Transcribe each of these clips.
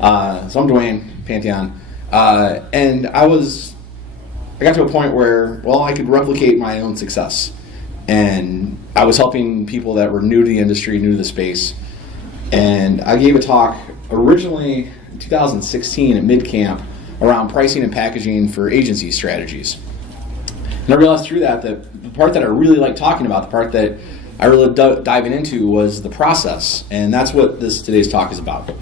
So I'm Dwayne, Pantheon. And I got to a point where, well, I could replicate my own success. And I was helping people that were new to the industry, new to the space. And I gave a talk originally in 2016 at MidCamp around pricing and packaging for agency strategies. And I realized through that the part that I really liked talking about, the part that I really diving into was the process. And that's what today's talk is about.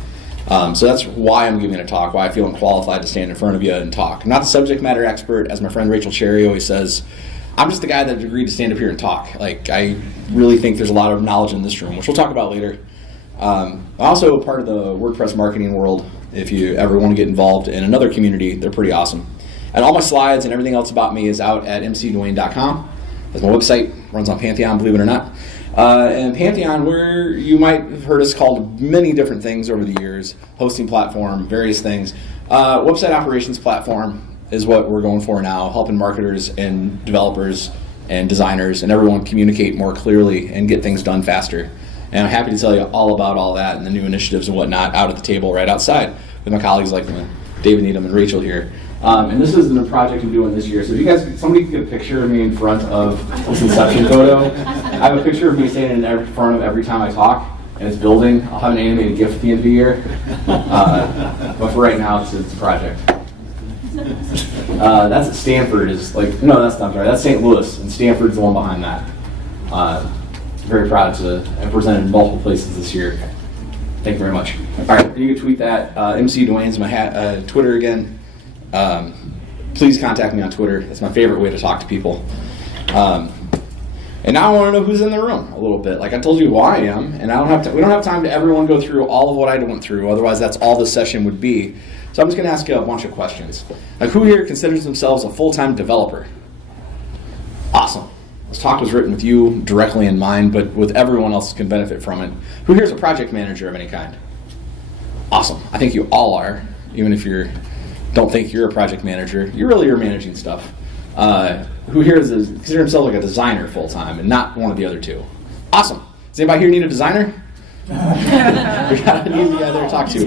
So that's why I'm giving a talk, why I feel I'm qualified to stand in front of you and talk. I'm not the subject matter expert, as my friend Rachel Cherry always says. I'm just the guy that agreed to stand up here and talk. Like, I really think there's a lot of knowledge in this room, which we'll talk about later. I'm also part of the WordPress marketing world. If you ever want to get involved in another community, they're pretty awesome. And all my slides and everything else about me is out at mcdwayne.com. That's my website, runs on Pantheon, believe it or not. And Pantheon, where you might have heard us called many different things over the years, hosting platform, various things. Website operations platform is what we're going for now, helping marketers and developers and designers and everyone communicate more clearly and get things done faster. And I'm happy to tell you all about all that and the new initiatives and whatnot out at the table right outside with my colleagues like David Needham and Rachel here. And this is the project I'm doing this year. So if you guys, somebody can get a picture of me in front of this inception photo. I have a picture of me standing in front of every time I talk, and it's building. I'll have an animated GIF at the end of the year. But for right now, it's a project. That's at Stanford. No, that's not right. That's St. Louis, and Stanford's the one behind that. Very proud to have presented in multiple places this year. Thank you very much. All right, you can tweet that. MC Dwayne's my Twitter again. Please contact me on Twitter. That's my favorite way to talk to people. And now I want to know who's in the room a little bit. Like I told you who I am, and we don't have time to everyone go through all of what I went through. Otherwise, that's all this session would be. So I'm just going to ask you a bunch of questions. Like, who here considers themselves a full-time developer? Awesome. This talk was written with you directly in mind, but with everyone else can benefit from it. Who here is a project manager of any kind? Awesome. I think you all are, even if you don't think you're a project manager. You're managing stuff. Who here consider himself like a designer full-time and not one of the other two? Awesome. Does anybody here need a designer? We got an easy guy there to talk to.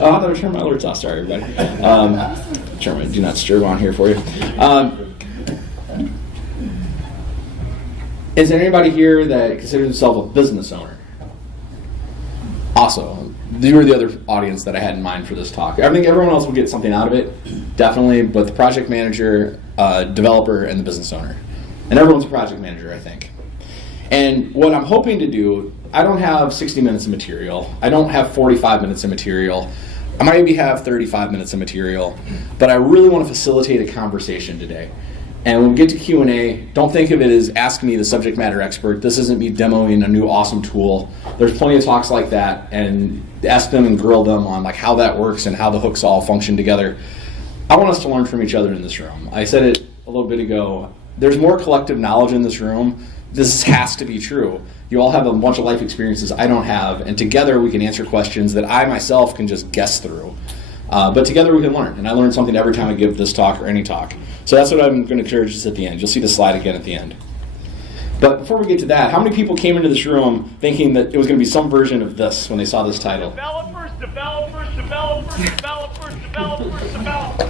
I'll have to turn my alerts off. Sorry, everybody. Turn my do not disturb on here for you. Is there anybody here that considers himself a business owner? Also, these were the other audience that I had in mind for this talk. I think everyone else will get something out of it, definitely, but the project manager, developer, and the business owner. And everyone's a project manager, I think. And what I'm hoping to do, I don't have 60 minutes of material. I don't have 45 minutes of material. I might maybe have 35 minutes of material, but I really want to facilitate a conversation today. And when we get to Q&A, don't think of it as asking me the subject matter expert. This isn't me demoing a new awesome tool. There's plenty of talks like that, and ask them and grill them on like how that works and how the hooks all function together. I want us to learn from each other in this room. I said it a little bit ago. There's more collective knowledge in this room. This has to be true. You all have a bunch of life experiences I don't have, and together we can answer questions that I myself can just guess through. But together we can learn, and I learn something every time I give this talk or any talk. So that's what I'm going to encourage us at the end. You'll see the slide again at the end. But before we get to that, how many people came into this room thinking that it was going to be some version of this when they saw this title? Developers, developers, developers, developers, developers, developers.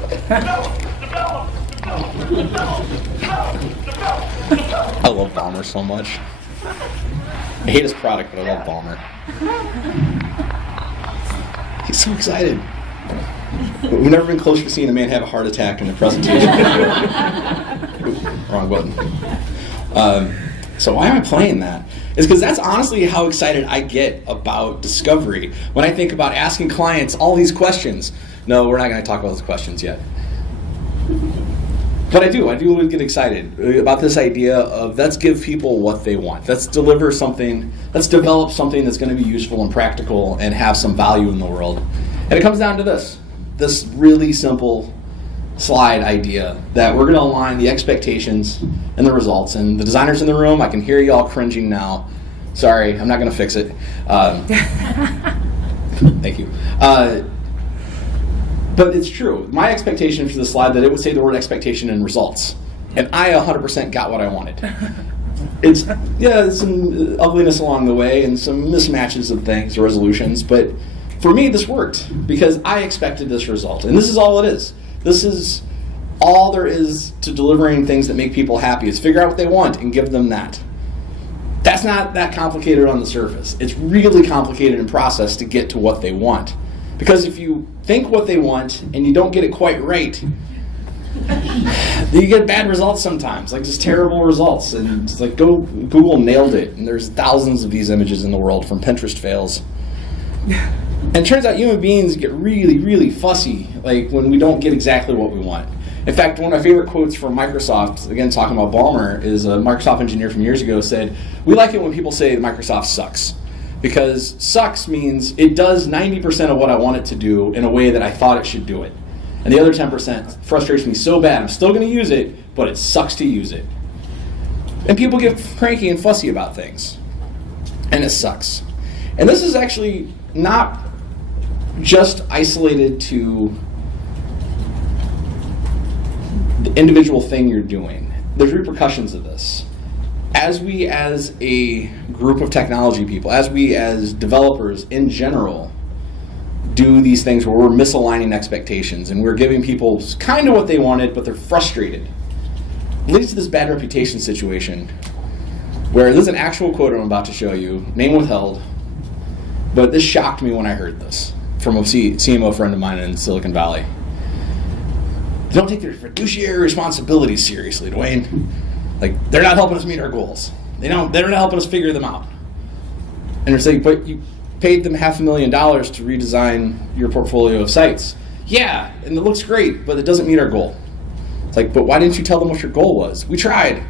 I love Balmer so much. I hate his product, but I love Balmer. He's so excited. We've never been closer to seeing a man have a heart attack in a presentation. Wrong button. So why am I playing that? It's because that's honestly how excited I get about discovery. When I think about asking clients all these questions. No, we're not going to talk about those questions yet. But I do get excited about this idea of let's give people what they want. Let's deliver something, let's develop something that's going to be useful and practical and have some value in the world. And it comes down to this really simple slide idea that we're going to align the expectations and the results. And the designers in the room, I can hear you all cringing now. Sorry, I'm not going to fix it. Thank you. But it's true. My expectation for the slide that it would say the word expectation and results. And I 100% got what I wanted. it's some ugliness along the way and some mismatches of things, resolutions, but for me this worked because I expected this result, and this is all it is. This is all there is to delivering things that make people happy, is figure out what they want and give them that. That's not that complicated on the surface. It's really complicated in process to get to what they want. Because if you think what they want and you don't get it quite right, you get bad results sometimes, like just terrible results. And it's like, Google nailed it. And there's thousands of these images in the world from Pinterest fails. And it turns out human beings get really, really fussy, like when we don't get exactly what we want. In fact, one of my favorite quotes from Microsoft, again talking about Ballmer, is a Microsoft engineer from years ago said, "We like it when people say Microsoft sucks. Because sucks means it does 90% of what I want it to do in a way that I thought it should do it. And the other 10% frustrates me so bad, I'm still going to use it, but it sucks to use it." And people get cranky and fussy about things. And it sucks. And this is actually not just isolated to the individual thing you're doing. There's repercussions of this. As we as a group of technology people, as we as developers in general do these things where we're misaligning expectations and we're giving people kind of what they wanted, but they're frustrated, it leads to this bad reputation situation where this is an actual quote I'm about to show you, name withheld, but this shocked me when I heard this from a CMO friend of mine in Silicon Valley. They don't take their fiduciary responsibilities seriously, Dwayne. Like, they're not helping us meet our goals. They're not helping us figure them out. And they're saying, but you paid them $500,000 to redesign your portfolio of sites. Yeah, and it looks great, but it doesn't meet our goal. It's like, but why didn't you tell them what your goal was? We tried.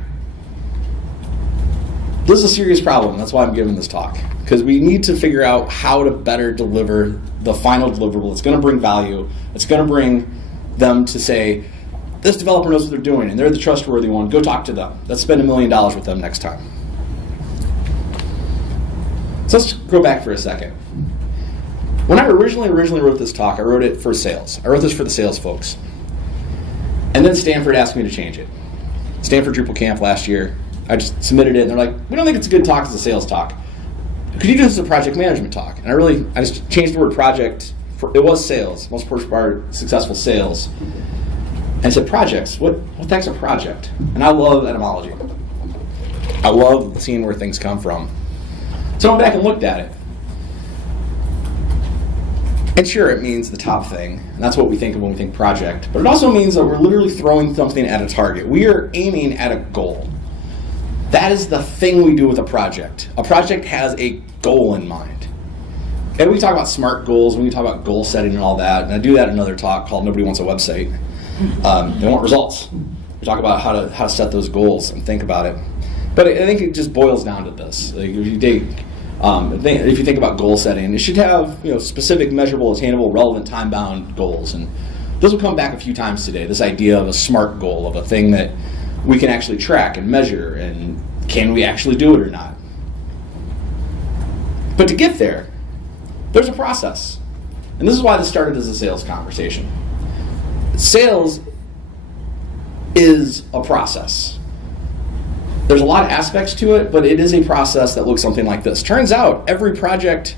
This is a serious problem. That's why I'm giving this talk. Because we need to figure out how to better deliver the final deliverable. It's going to bring value. It's going to bring them to say, this developer knows what they're doing, and they're the trustworthy one. Go talk to them. Let's spend $1 million with them next time. So let's go back for a second. When I originally wrote this talk, I wrote it for sales. I wrote this for the sales folks. And then Stanford asked me to change it. Stanford Drupal Camp last year, I just submitted it, and they're like, we don't think it's a good talk as a sales talk. Could you do this as a project management talk? And I just changed the word project. It was sales, most part successful sales. And I said, projects, what the heck's a project? And I love etymology. I love seeing where things come from. So I went back and looked at it. And sure, it means the top thing, and that's what we think of when we think project, but it also means that we're literally throwing something at a target. We are aiming at a goal. That is the thing we do with a project. A project has a goal in mind. And we talk about SMART goals, and we talk about goal setting and all that, and I do that in another talk called Nobody Wants a Website. They want results. We talk about how to set those goals and think about it. But I think it just boils down to this. Like if you think about goal setting, it should have specific, measurable, attainable, relevant, time-bound goals. And this will come back a few times today. This idea of a SMART goal, of a thing that we can actually track and measure, and can we actually do it or not? But to get there, there's a process. And this is why this started as a sales conversation. Sales is a process. There's a lot of aspects to it, but it is a process that looks something like this. Turns out every project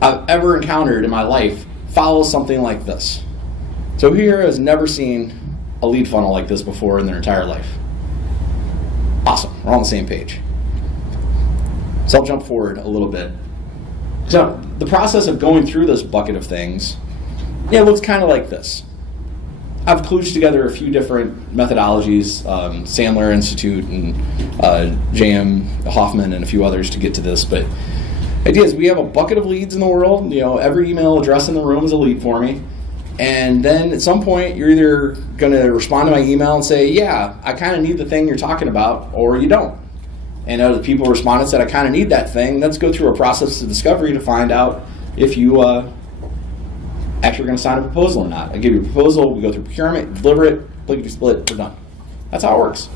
I've ever encountered in my life follows something like this. So who here has never seen a lead funnel like this before in their entire life? Awesome, we're on the same page. So I'll jump forward a little bit. So the process of going through this bucket of things, it looks kind of like this. I've kludged together a few different methodologies, Sandler Institute and J.M. Hoffman and a few others to get to this. But the idea is we have a bucket of leads in the world. Every email address in the room is a lead for me. And then at some point, you're either going to respond to my email and say, yeah, I kind of need the thing you're talking about, or you don't. And out of the people who responded said, I kind of need that thing, let's go through a process of discovery to find out if you actually going to sign a proposal or not. I give you a proposal, we go through procurement, deliver it, lickety split, we're done. That's how it works.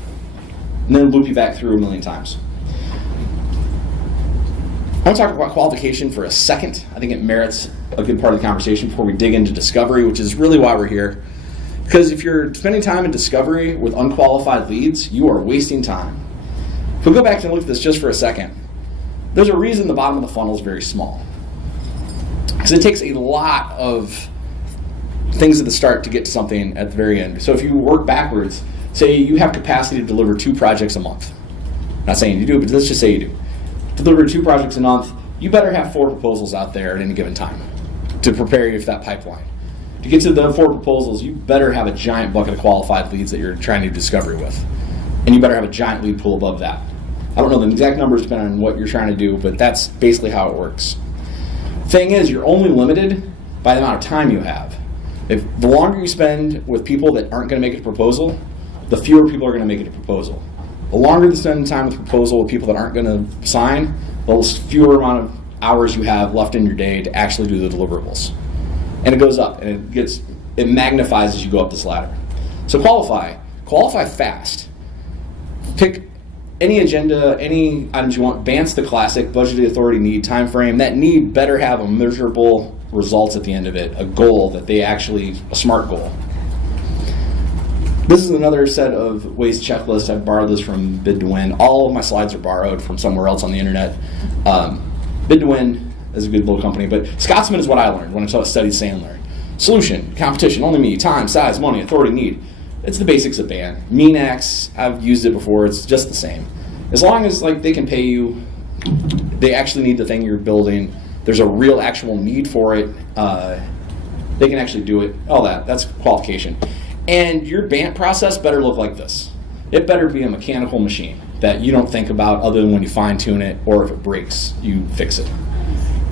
And then loop you back through a million times. I want to talk about qualification for a second. I think it merits a good part of the conversation before we dig into discovery, which is really why we're here. Because if you're spending time in discovery with unqualified leads, you are wasting time. we go back and look at this just for a second, there's a reason the bottom of the funnel is very small. Because it takes a lot of things at the start to get to something at the very end. So if you work backwards, say you have capacity to deliver 2 projects a month. Not saying you do, but let's just say you do. Deliver 2 projects a month, you better have 4 proposals out there at any given time to prepare you for that pipeline. To get to the 4 proposals, you better have a giant bucket of qualified leads that you're trying to do discovery with. And you better have a giant lead pool above that. I don't know the exact numbers depending on what you're trying to do, but that's basically how it works. Thing is, you're only limited by the amount of time you have. If the longer you spend with people that aren't going to make it a proposal, the fewer people are going to make it a proposal. The longer you spend time with a proposal with people that aren't going to sign, the fewer amount of hours you have left in your day to actually do the deliverables. And it goes up, and it magnifies as you go up this ladder. So qualify fast. Pick any agenda, any items you want. Advance the classic budgeted authority need time frame. That need better have a measurable results at the end of it, a goal that they actually, a SMART goal. This is another set of ways checklist. I've borrowed this from Bid to Win. All of my slides are borrowed from somewhere else on the internet. Bid to Win is a good little company, but Scotsman is what I learned when I studied Sandler. Solution, competition, only me, time, size, money, authority, need. It's the basics of BAN. Mean-X, I've used it before, it's just the same. As long as they can pay you, they actually need the thing you're building, there's a real actual need for it, they can actually do it, all that's qualification. And your BANT process better look like this. It better be a mechanical machine that you don't think about other than when you fine tune it, or if it breaks, you fix it.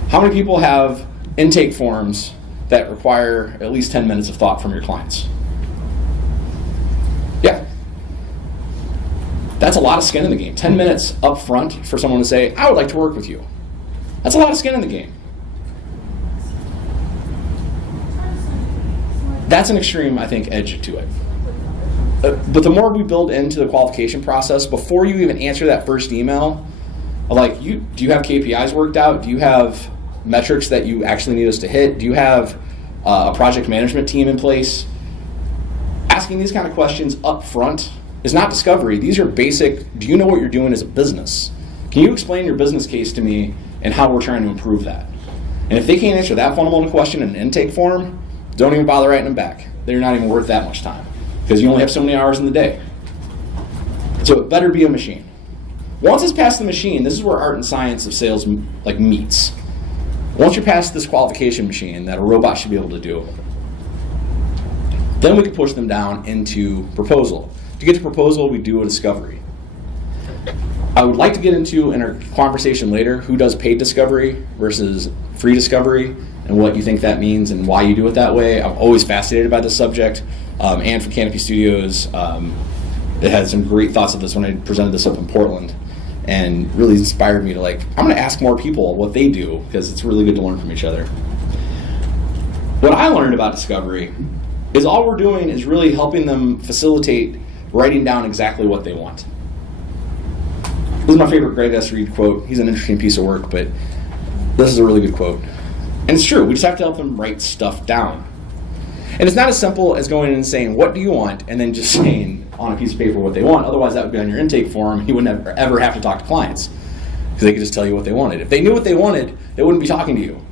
How many people have intake forms that require at least 10 minutes of thought from your clients? Yeah. That's a lot of skin in the game. 10 minutes up front for someone to say, I would like to work with you. That's a lot of skin in the game. That's an extreme, I think, edge to it. But the more we build into the qualification process, before you even answer that first email, do you have KPIs worked out? Do you have metrics that you actually need us to hit? Do you have a project management team in place? Asking these kind of questions up front is not discovery. These are basic, do you know what you're doing as a business? Can you explain your business case to me and how we're trying to improve that? And if they can't answer that fundamental question in an intake form, don't even bother writing them back. They're not even worth that much time because you only have so many hours in the day. So it better be a machine. Once it's past the machine, this is where art and science of sales meets. Once you're past this qualification machine that a robot should be able to do, then we can push them down into proposal. To get to proposal, we do a discovery. I would like to get into in our conversation later who does paid discovery versus free discovery and what you think that means and why you do it that way. I'm always fascinated by this subject. Anne from Canopy Studios it had some great thoughts of this when I presented this up in Portland and really inspired me to I'm going to ask more people what they do because it's really good to learn from each other. What I learned about discovery is all we're doing is really helping them facilitate writing down exactly what they want. This is my favorite Greg S. Reed quote. He's an interesting piece of work, but this is a really good quote. And it's true, we just have to help them write stuff down. And it's not as simple as going in and saying, what do you want? And then just saying on a piece of paper what they want. Otherwise, that would be on your intake form. You wouldn't ever have to talk to clients because they could just tell you what they wanted. If they knew what they wanted, they wouldn't be talking to you.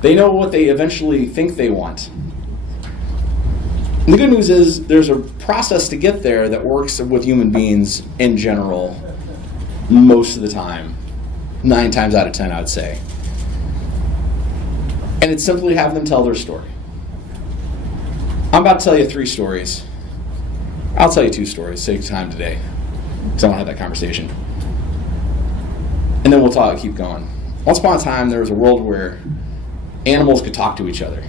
They know what they eventually think they want. And the good news is there's a process to get there that works with human beings in general most of the time. 9 times out of 10, I would say. And it's simply have them tell their story. I'm about to tell you 3 stories. I'll tell you 2 stories, save time today, because I want to have that conversation. And then we'll keep going. Once upon a time, there was a world where animals could talk to each other,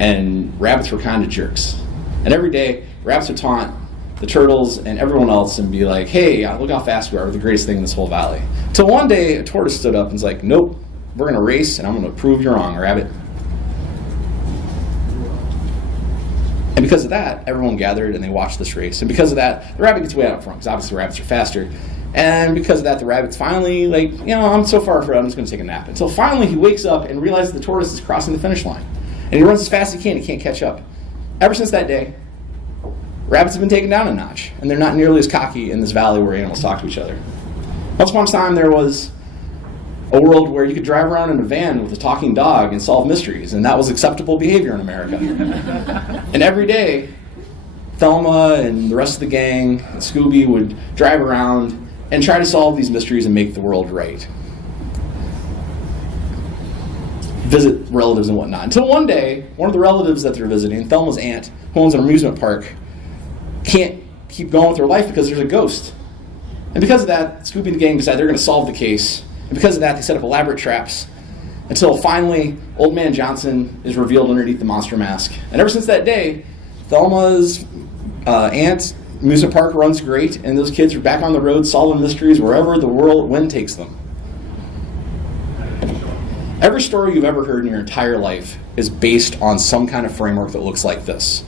and rabbits were kind of jerks. And every day, rabbits would taunt the turtles and everyone else and be like, hey, look how fast we are, we're the greatest thing in this whole valley. Till one day, a tortoise stood up and was like, nope, we're going to race, and I'm going to prove you're wrong, rabbit. And because of that, everyone gathered and they watched this race. And because of that, the rabbit gets way out front, because obviously rabbits are faster. And because of that, the rabbit's finally I'm so far ahead, I'm just going to take a nap. Until finally he wakes up and realizes the tortoise is crossing the finish line. And he runs as fast as he can't catch up. Ever since that day, rabbits have been taken down a notch. And they're not nearly as cocky in this valley where animals talk to each other. Once upon a time, there was a world where you could drive around in a van with a talking dog and solve mysteries, and that was acceptable behavior in America. And every day, Thelma and the rest of the gang, and Scooby, would drive around and try to solve these mysteries and make the world right. Visit relatives and whatnot. Until one day, one of the relatives that they're visiting, Thelma's aunt, who owns an amusement park, can't keep going with her life because there's a ghost. And because of that, Scooby and the gang decide they're going to solve the case. And because of that, they set up elaborate traps until finally Old Man Johnson is revealed underneath the monster mask. And ever since that day, Thelma's aunt's amusement park runs great, and those kids are back on the road solving mysteries wherever the wind takes them. Every story you've ever heard in your entire life is based on some kind of framework that looks like this.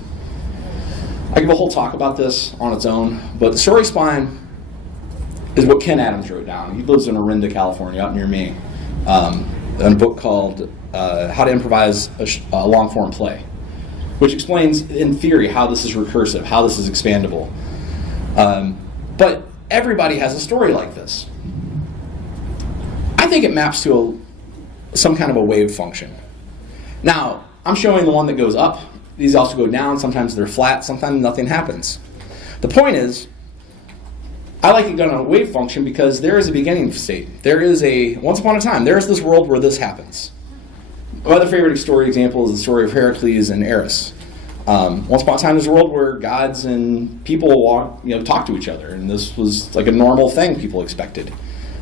I give a whole talk about this on its own, but the story spine is what Ken Adams wrote down. He lives in Orinda, California, up near me, in a book called How to Improvise a Long-Form Play, which explains, in theory, how this is recursive, how this is expandable. But everybody has a story like this. I think it maps to some kind of a wave function. Now, I'm showing the one that goes up. These also go down. Sometimes they're flat. Sometimes nothing happens. The point is, I like it on a wave function because there is a beginning state. Once upon a time, there is this world where this happens. My other favorite story example is the story of Heracles and Eris. Once upon a time, there's a world where gods and people talk to each other, and this was like a normal thing people expected.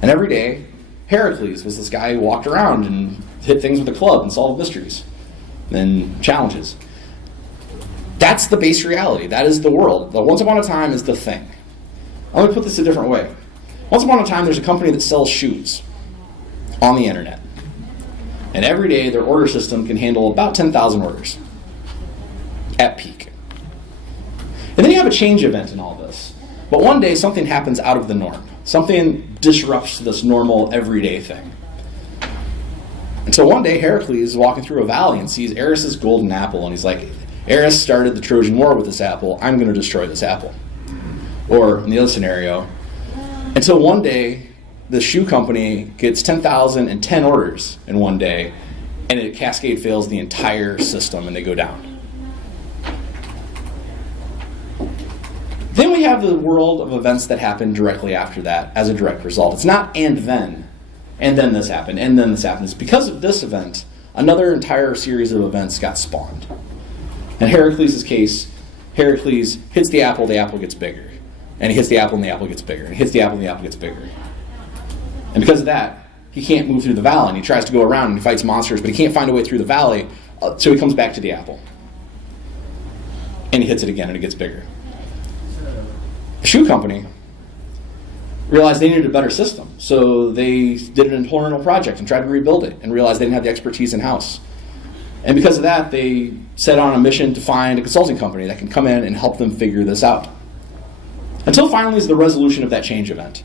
And every day, Heracles was this guy who walked around and hit things with a club and solved mysteries and challenges. That's the base reality. That is the world. The once upon a time is the thing. Let me put this a different way. Once upon a time, there's a company that sells shoes on the internet. And every day, their order system can handle about 10,000 orders at peak. And then you have a change event in all this. But one day, something happens out of the norm. Something disrupts this normal, everyday thing. And so one day, Heracles is walking through a valley and sees Eris's golden apple. And he's like, Eris started the Trojan War with this apple. I'm going to destroy this apple. Or, in the other scenario, until one day, the shoe company gets 10,010 orders in one day, and it cascade fails the entire system, and they go down. Then we have the world of events that happen directly after that as a direct result. It's not and then this happened, and then this happened. It's because of this event, another entire series of events got spawned. In Heracles' case, Heracles hits the apple gets bigger. And he hits the apple and the apple gets bigger. And he hits the apple and the apple gets bigger. And because of that, he can't move through the valley. And he tries to go around and he fights monsters, but he can't find a way through the valley. So he comes back to the apple. And he hits it again and it gets bigger. The shoe company realized they needed a better system. So they did an internal project and tried to rebuild it and realized they didn't have the expertise in-house. And because of that, they set on a mission to find a consulting company that can come in and help them figure this out. Until finally is the resolution of that change event.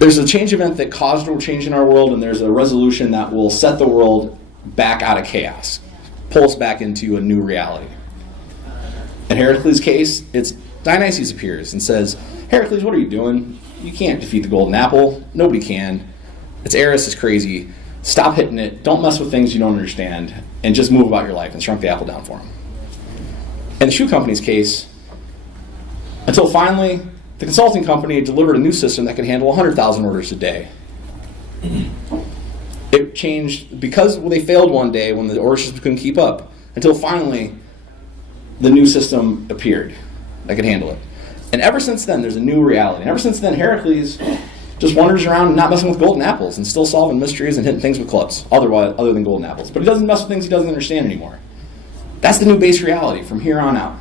There's a change event that caused a change in our world, and there's a resolution that will set the world back out of chaos, pull us back into a new reality. In Heracles' case, it's Dionysus appears and says, Heracles, what are you doing? You can't defeat the golden apple. Nobody can. It's Eris is crazy. Stop hitting it. Don't mess with things you don't understand, and just move about your life, and shrunk the apple down for him. In the shoe company's case, until finally, the consulting company delivered a new system that could handle 100,000 orders a day. It changed because they failed one day when the order system couldn't keep up, until finally the new system appeared that could handle it. And ever since then, there's a new reality. And ever since then, Heracles just wanders around not messing with golden apples and still solving mysteries and hitting things with clubs, other than golden apples. But he doesn't mess with things he doesn't understand anymore. That's the new base reality from here on out.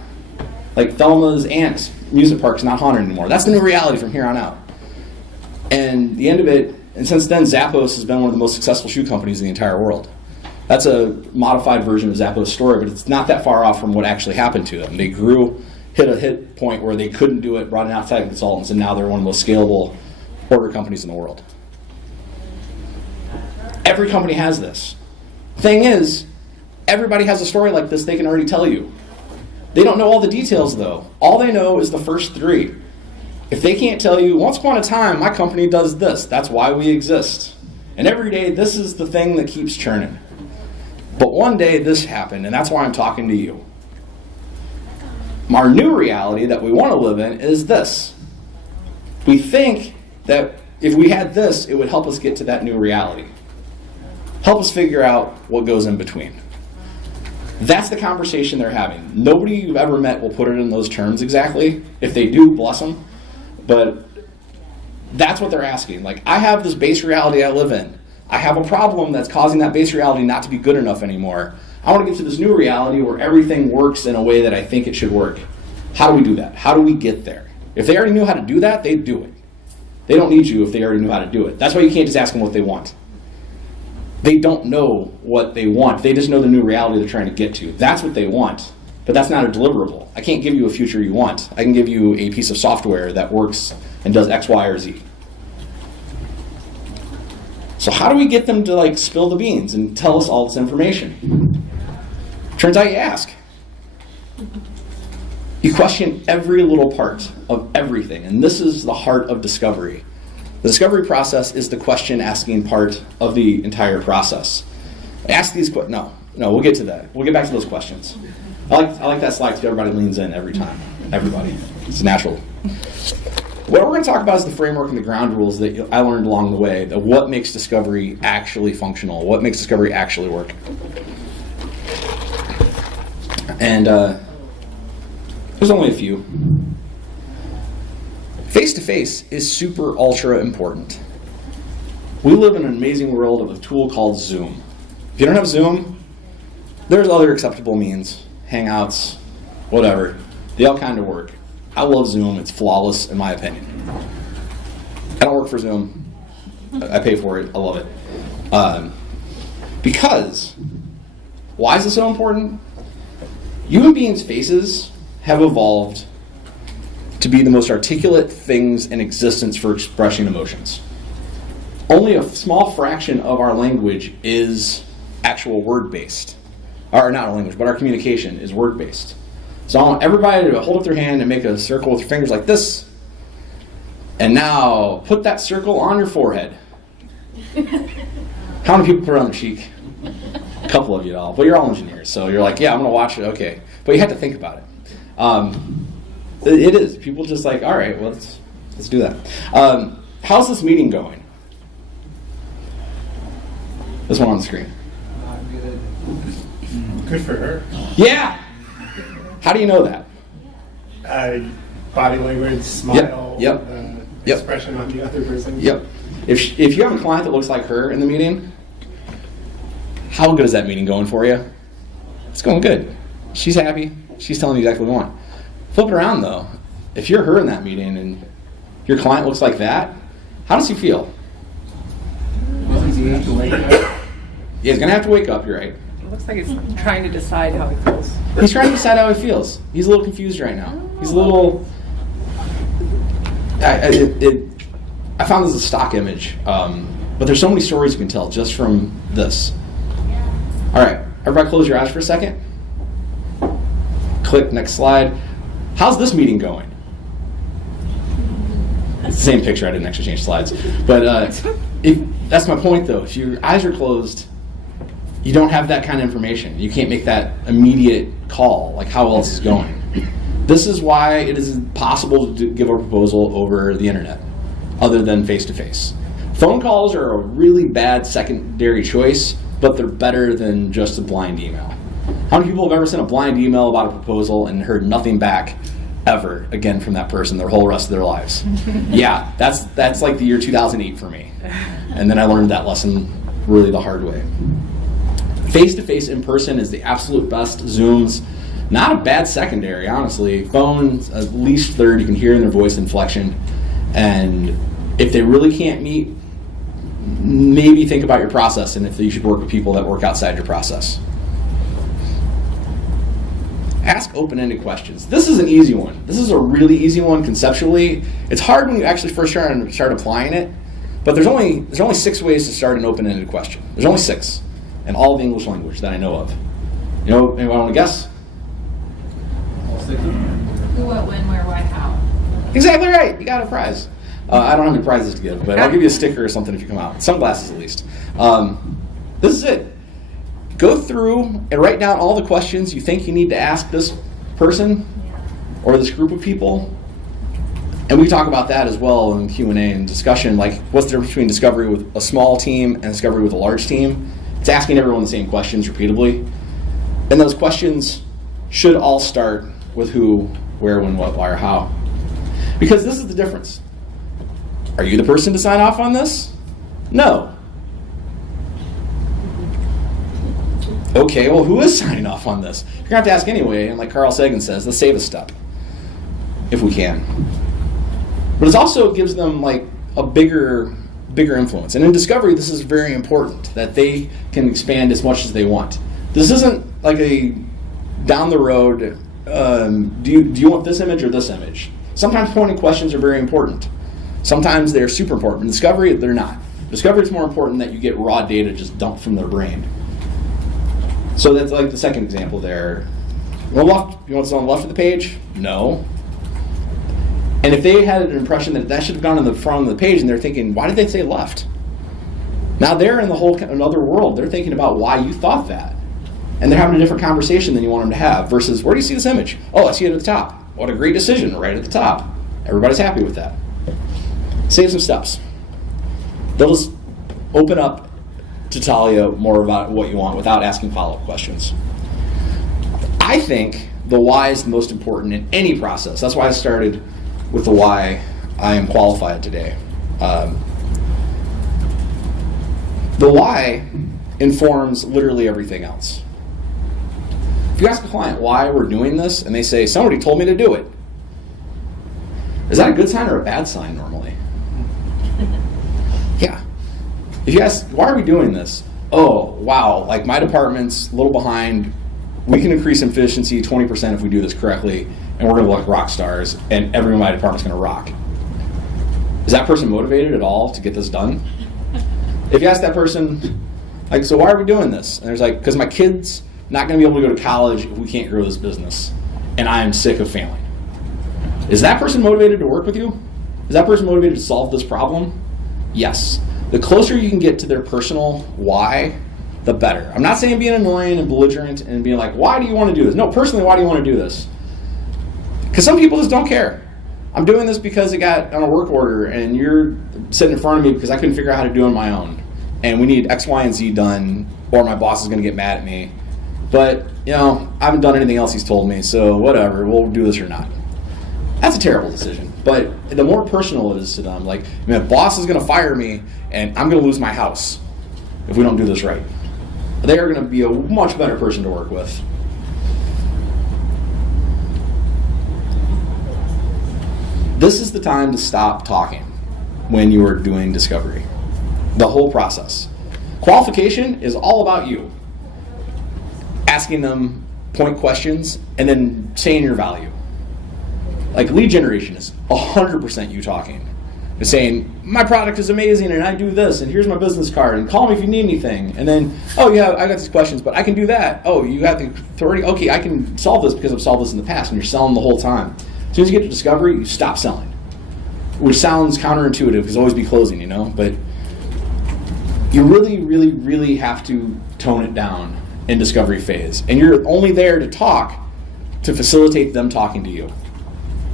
Like Thelma's aunt's amusement park's not haunted anymore. That's the new reality from here on out. And the end of it, and since then, Zappos has been one of the most successful shoe companies in the entire world. That's a modified version of Zappos' story, but it's not that far off from what actually happened to them. They grew, hit a hit point where they couldn't do it, brought in outside consultants, and now they're one of the most scalable order companies in the world. Every company has this. Thing is, everybody has a story like this they can already tell you. They don't know all the details, though. All they know is the first three. If they can't tell you, once upon a time, my company does this, that's why we exist. And every day, this is the thing that keeps churning. But one day, this happened, and that's why I'm talking to you. Our new reality that we want to live in is this. We think that if we had this, it would help us get to that new reality. Help us figure out what goes in between. That's the conversation they're having. Nobody you've ever met will put it in those terms exactly. If they do, bless them. But that's what they're asking. Like, I have this base reality I live in. I have a problem that's causing that base reality not to be good enough anymore. I want to get to this new reality where everything works in a way that I think it should work. How do we do that? How do we get there? If they already knew how to do that, they'd do it. They don't need you if they already knew how to do it. That's why you can't just ask them what they want. They don't know what they want. They just know the new reality they're trying to get to. That's what they want. But that's not a deliverable. I can't give you a future you want. I can give you a piece of software that works and does X, Y, or Z. So how do we get them to spill the beans and tell us all this information? Turns out you ask. You question every little part of everything. And this is the heart of discovery. The discovery process is the question-asking part of the entire process. Ask these questions. No, we'll get to that. We'll get back to those questions. I like that slide because everybody leans in every time. Everybody. It's natural. What we're going to talk about is the framework and the ground rules that I learned along the way, of what makes discovery actually functional, what makes discovery actually work. And there's only a few. Face-to-face is super ultra important. We live in an amazing world of a tool called Zoom. If you don't have Zoom, there's other acceptable means. Hangouts, whatever. They all kind of work. I love Zoom. It's flawless in my opinion. I don't work for Zoom. I pay for it. I love it. Because, why is this so important? Human beings' faces have evolved to be the most articulate things in existence for expressing emotions. Only a small fraction of our language is actual word-based. Or not our language, but our communication is word-based. So I want everybody to hold up their hand and make a circle with your fingers like this. And now put that circle on your forehead. How many people put it on their cheek? A couple of you all, but you're all engineers, so you're like, yeah, I'm going to watch it, okay. But you have to think about it. It is. People just all right, well, let's do that. How's this meeting going? This one on the screen. Not good. Good for her. Yeah! How do you know that? Body language, smile, Yep. expression on the other person. Yep. If you have a client that looks like her in the meeting, how good is that meeting going for you? It's going good. She's happy. She's telling you exactly what you want. Flip it around, though. If you're her in that meeting and your client looks like that, how does he feel? Does he have to wake up? Yeah, he's going to have to wake up, you're right. It looks like he's trying to decide how he feels. He's trying to decide how he feels. He's a little confused right now. He's a little... I found this as a stock image, but there's so many stories you can tell just from this. All right, everybody close your eyes for a second. Click, next slide. How's this meeting going? It's the same picture, I didn't actually change slides. But that's my point, though. If your eyes are closed, you don't have that kind of information. You can't make that immediate call, like how else is going. This is why it is impossible to give a proposal over the internet, other than face-to-face. Phone calls are a really bad secondary choice, but they're better than just a blind email. How many people have ever sent a blind email about a proposal and heard nothing back ever again from that person their whole rest of their lives? Yeah, that's like the year 2008 for me. And then I learned that lesson really the hard way. Face-to-face in person is the absolute best. Zoom's not a bad secondary, honestly. Phones, at least third, you can hear in their voice inflection. And if they really can't meet, maybe think about your process and if you should work with people that work outside your process. Ask open-ended questions. This is an easy one. This is a really easy one conceptually. It's hard when you actually first start applying it, but there's only 6 ways to start an open-ended question. There's only 6 in all of the English language that I know of. You know, anyone want to guess? Who, what, when, where, why, how. Exactly right. You got a prize. I don't have any prizes to give, but I'll give you a sticker or something if you come out. Sunglasses at least. This is it. Go through and write down all the questions you think you need to ask this person or this group of people. And we talk about that as well in Q&A and discussion, like what's the difference between discovery with a small team and discovery with a large team. It's asking everyone the same questions repeatedly. And those questions should all start with who, where, when, what, why, or how. Because this is the difference. Are you the person to sign off on this? No. Okay, well, who is signing off on this? You're going to have to ask anyway, and like Carl Sagan says, let's save a step, if we can. But it also gives them like a bigger influence. And in discovery, this is very important, that they can expand as much as they want. This isn't like a down the road, do you want this image or this image? Sometimes pointing questions are very important. Sometimes they're super important. In discovery, they're not. Discovery is more important that you get raw data just dumped from their brain. So that's like the second example there. You want this on the left of the page? No. And if they had an impression that should have gone on the front of the page and they're thinking, why did they say left? Now they're in another world. They're thinking about why you thought that. And they're having a different conversation than you want them to have versus, where do you see this image? Oh, I see it at the top. What a great decision, right at the top. Everybody's happy with that. Save some steps. They'll just open up to tell you more about what you want without asking follow-up questions. I think the why is the most important in any process. That's why I started with the why I am qualified today. The why informs literally everything else. If you ask a client why we're doing this, and they say, somebody told me to do it, is that a good sign or a bad sign normally? Yeah. If you ask, why are we doing this? Oh, wow, like my department's a little behind. We can increase efficiency 20% if we do this correctly, and we're going to look rock stars, and everyone in my department's going to rock. Is that person motivated at all to get this done? If you ask that person, like, so why are we doing this? And there's like, because my kid's not going to be able to go to college if we can't grow this business, and I am sick of failing. Is that person motivated to work with you? Is that person motivated to solve this problem? Yes. The closer you can get to their personal why, the better. I'm not saying being annoying and belligerent and being like, why do you want to do this? No, personally, why do you want to do this? Because some people just don't care. I'm doing this because it got on a work order and you're sitting in front of me because I couldn't figure out how to do it on my own. And we need X, Y, and Z done, or my boss is going to get mad at me. But, you know, I haven't done anything else he's told me, so whatever, we'll do this or not. That's a terrible decision. But the more personal it is to them, like, my boss is going to fire me and I'm going to lose my house if we don't do this right. They are going to be a much better person to work with. This is the time to stop talking when you are doing discovery. The whole process. Qualification is all about you. Asking them point questions and then saying your value. Like lead generation is 100% you talking. It's saying, my product is amazing and I do this and here's my business card and call me if you need anything. And then, oh yeah, I got these questions, but I can do that. Oh, you got the authority? Okay, I can solve this because I've solved this in the past, and you're selling the whole time. As soon as you get to discovery, you stop selling. Which sounds counterintuitive because always be closing, you know, but you really, really, really have to tone it down in discovery phase. And you're only there to talk to facilitate them talking to you.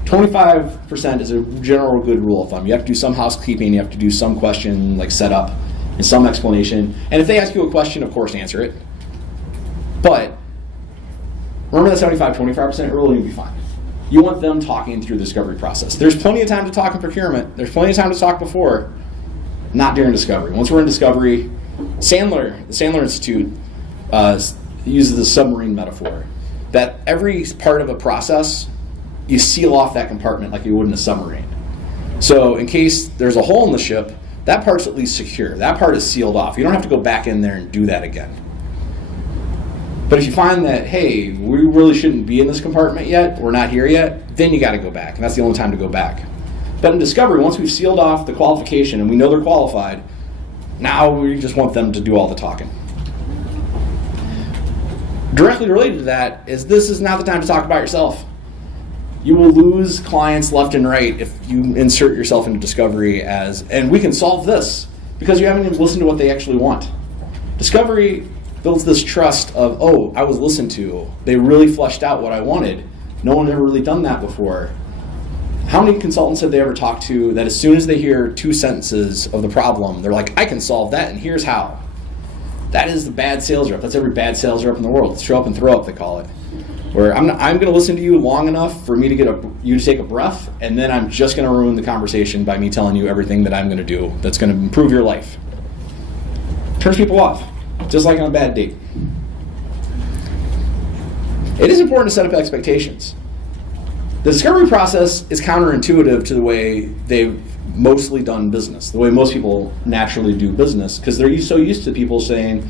25% is a general good rule of thumb. You have to do some housekeeping, you have to do some question like setup and some explanation. And if they ask you a question, of course, answer it. But remember that 75-25% rule and you'll be fine. You want them talking through the discovery process. There's plenty of time to talk in procurement. There's plenty of time to talk before, not during discovery. Once we're in discovery, the Sandler Institute uses the submarine metaphor, that every part of a process, you seal off that compartment like you would in a submarine. So in case there's a hole in the ship, that part's at least secure. That part is sealed off. You don't have to go back in there and do that again. But if you find that, hey, we really shouldn't be in this compartment yet, we're not here yet, then you got to go back, and that's the only time to go back. But in discovery, once we've sealed off the qualification and we know they're qualified, now we just want them to do all the talking. Directly related to that is this is not the time to talk about yourself. You will lose clients left and right if you insert yourself into discovery and we can solve this, because you haven't even listened to what they actually want. Discovery builds this trust of, oh, I was listened to. They really fleshed out what I wanted. No one had ever really done that before. How many consultants have they ever talked to that as soon as they hear 2 sentences of the problem, they're like, I can solve that, and here's how. That is the bad sales rep. That's every bad sales rep in the world. Show up and throw up, they call it. Where I'm going to listen to you long enough for me to get you to take a breath, and then I'm just going to ruin the conversation by me telling you everything that I'm going to do that's going to improve your life. Turns people off, just like on a bad date. It is important to set up expectations. The discovery process is counterintuitive to the way they've mostly done business, the way most people naturally do business, because they're so used to people saying,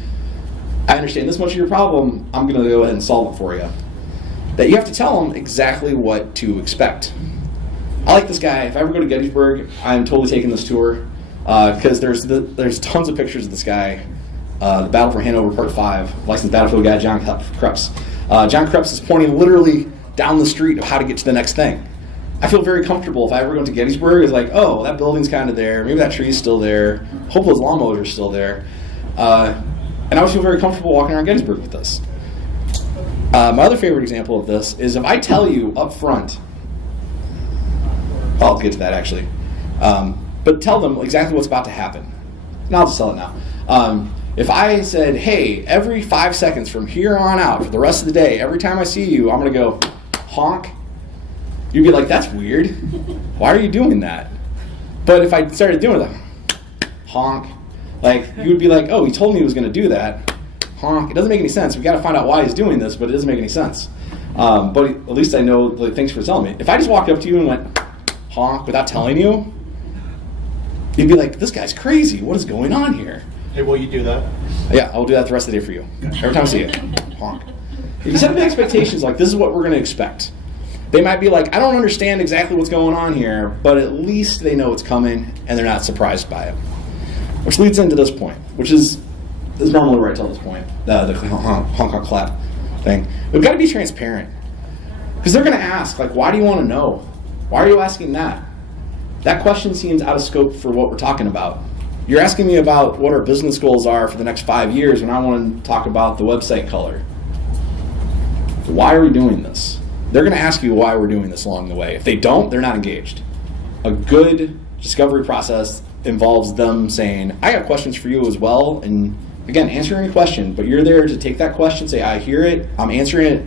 I understand this much of your problem, I'm going to go ahead and solve it for you. That you have to tell them exactly what to expect. I like this guy. If I ever go to Gettysburg, I'm totally taking this tour, because there's tons of pictures of this guy. The Battle for Hanover, Part 5, licensed battlefield guy John Krebs. John Krebs is pointing literally down the street of how to get to the next thing. I feel very comfortable if I ever go to Gettysburg. It's like, oh, that building's kind of there. Maybe that tree's still there. Hope those lawnmowers are still there. And I always feel very comfortable walking around Gettysburg with this. My other favorite example of this is if I tell you up front, I'll get to that actually, but tell them exactly what's about to happen. And I'll just tell it now. If I said, hey, every 5 seconds from here on out for the rest of the day, every time I see you, I'm going to go honk, you'd be like, that's weird. Why are you doing that? But if I started doing that, honk, like you would be like, oh, he told me he was going to do that. Honk. It doesn't make any sense. We've got to find out why he's doing this, but it doesn't make any sense. But at least I know, like, thanks for telling me. If I just walked up to you and went honk without telling you, you'd be like, this guy's crazy. What is going on here? Hey, will you do that? Yeah, I'll do that the rest of the day for you. Every time I see you, honk. If you set up expectations like this is what we're going to expect, they might be like, I don't understand exactly what's going on here, but at least they know it's coming and they're not surprised by it. Which leads into this point, which is normally where I tell this point, the honk clap thing. We've got to be transparent. Because they're going to ask, like, why do you want to know? Why are you asking that? That question seems out of scope for what we're talking about. You're asking me about what our business goals are for the next 5 years when I want to talk about the website color. Why are we doing this? They're going to ask you why we're doing this along the way. If they don't, they're not engaged. A good discovery process involves them saying, I got questions for you as well, and again, answer any question, but you're there to take that question, say, I hear it, I'm answering it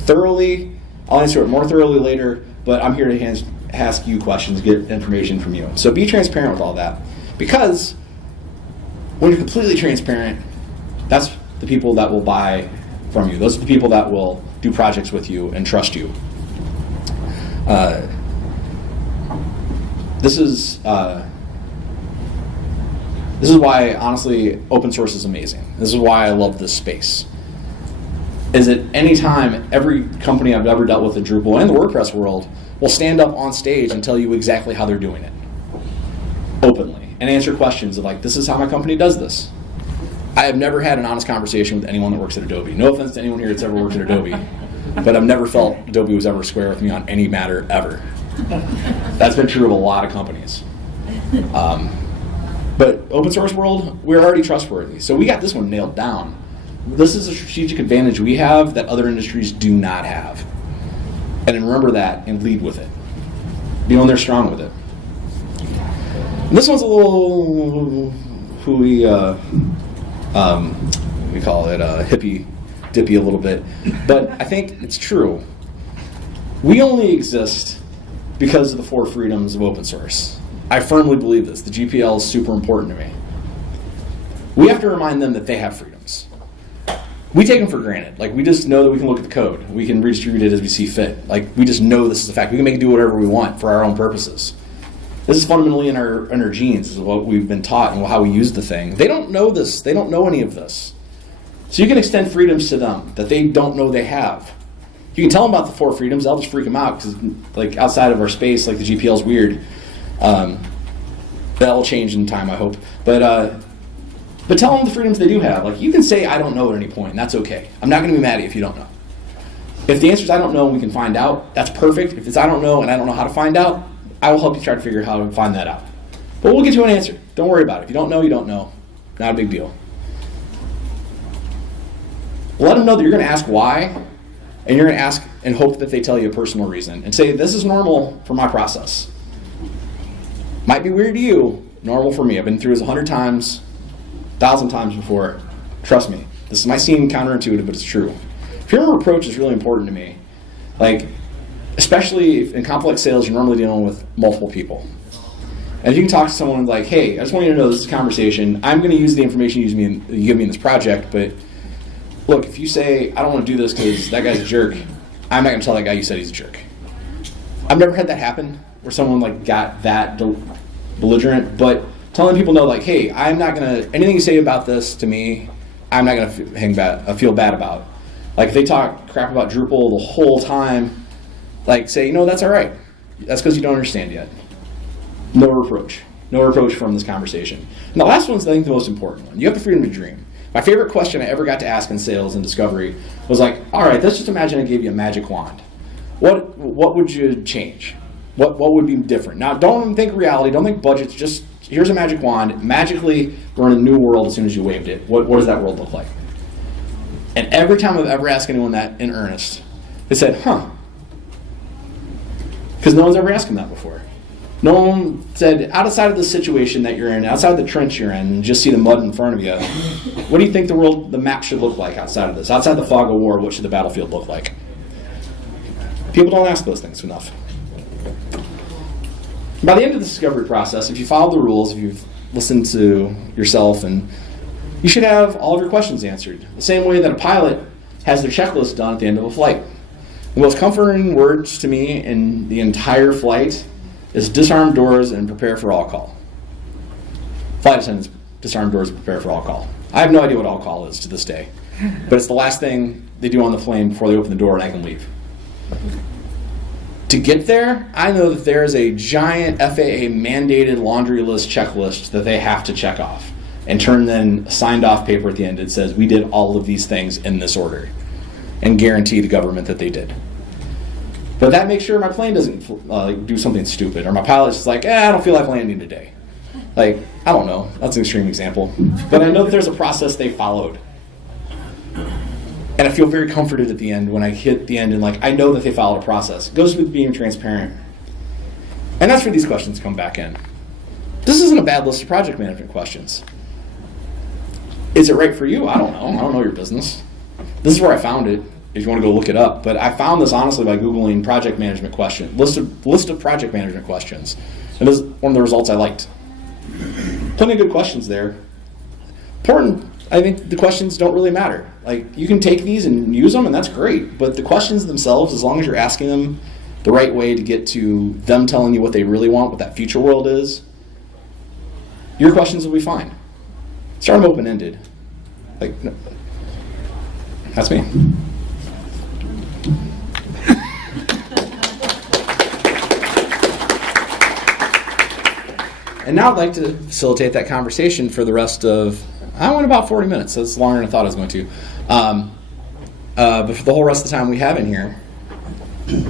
thoroughly, I'll answer it more thoroughly later, but I'm here to ask you questions, get information from you. So be transparent with all that. Because when you're completely transparent, that's the people that will buy from you. Those are the people that will do projects with you and trust you. This is why, honestly, open source is amazing. This is why I love this space. Is that anytime every company I've ever dealt with in Drupal and the WordPress world will stand up on stage and tell you exactly how they're doing it, openly, and answer questions of like, this is how my company does this. I have never had an honest conversation with anyone that works at Adobe. No offense to anyone here that's ever worked at Adobe, but I've never felt Adobe was ever square with me on any matter ever. That's been true of a lot of companies. But open source world, we're already trustworthy. So we got this one nailed down. This is a strategic advantage we have that other industries do not have. And then remember that and lead with it. Be on there strong with it. And this one's a little we call it hippy dippy a little bit. But I think it's true. We only exist because of the 4 freedoms of open source. I firmly believe this. The GPL is super important to me. We have to remind them that they have freedoms. We take them for granted. Like, we just know that we can look at the code. We can redistribute it as we see fit. Like, we just know this is a fact. We can make it do whatever we want for our own purposes. This is fundamentally in our genes. This is what we've been taught and how we use the thing. They don't know this. They don't know any of this. So you can extend freedoms to them that they don't know they have. You can tell them about the 4 freedoms. They'll just freak them out because, like, outside of our space, like, the GPL is weird. That will change in time, I hope. But tell them the freedoms they do have. Like, you can say, I don't know at any point, and that's okay. I'm not going to be mad at you if you don't know. If the answer is I don't know and we can find out, that's perfect. If it's I don't know and I don't know how to find out, I will help you try to figure out how to find that out. But we'll get you an answer. Don't worry about it. If you don't know, you don't know. Not a big deal. Let them know that you're going to ask why, and you're going to ask and hope that they tell you a personal reason. And say, this is normal for my process. Might be weird to you, normal for me. I've been through this 100 times, 1,000 times before. Trust me. This might seem counterintuitive, but it's true. Fear and reproach is really important to me. Like, especially if in complex sales, you're normally dealing with multiple people. And if you can talk to someone like, hey, I just want you to know this is a conversation. I'm going to use the information you give me in this project, but look, if you say, I don't want to do this because that guy's a jerk, I'm not going to tell that guy you said he's a jerk. I've never had that happen where someone like got that belligerent, but telling people know like, hey, I'm not going to, anything you say about this to me, I'm not going to feel bad about. Like if they talk crap about Drupal the whole time, like say, that's all right. That's because you don't understand yet. No reproach. No reproach from this conversation. And the last one's, I think, the most important one. You have the freedom to dream. My favorite question I ever got to ask in sales and discovery was like, all right, let's just imagine I gave you a magic wand. What would you change? What would be different? Now, don't even think reality. Don't think budgets. Just here's a magic wand. Magically, we're in a new world as soon as you waved it. What does that world look like? And every time I've ever asked anyone that in earnest, they said, because no one's ever asked them that before. No one said, outside of the situation that you're in, outside of the trench you're in, and just see the mud in front of you, what do you think the map should look like outside of this? Outside the fog of war, what should the battlefield look like? People don't ask those things enough. By the end of the discovery process, if you follow the rules, if you've listened to yourself, and you should have all of your questions answered. The same way that a pilot has their checklist done at the end of a flight. The most comforting words to me in the entire flight is disarm doors and prepare for all call. Flight attendants disarm doors and prepare for all call. I have no idea what all call is to this day, but it's the last thing they do on the plane before they open the door and I can leave. To get there, I know that there is a giant FAA mandated laundry list checklist that they have to check off and turn then a signed off paper at the end that says we did all of these things in this order and guarantee the government that they did. But that makes sure my plane doesn't do something stupid, or my pilot's just like, I don't feel like landing today. Like, I don't know. That's an extreme example. But I know that there's a process they followed. And I feel very comforted at the end when I hit the end and I know that they followed a process. It goes with being transparent. And that's where these questions come back in. This isn't a bad list of project management questions. Is it right for you? I don't know. I don't know your business. This is where I found it, if you want to go look it up. But I found this honestly by Googling project management question, list of project management questions. And this is one of the results I liked. Plenty of good questions there. Important, I think the questions don't really matter. You can take these and use them, and that's great. But the questions themselves, as long as you're asking them the right way to get to them telling you what they really want, what that future world is, your questions will be fine. Start them open-ended. No. That's me. And now I'd like to facilitate that conversation for the rest of, I went about 40 minutes, so it's longer than I thought I was going to. But for the whole rest of the time we have in here.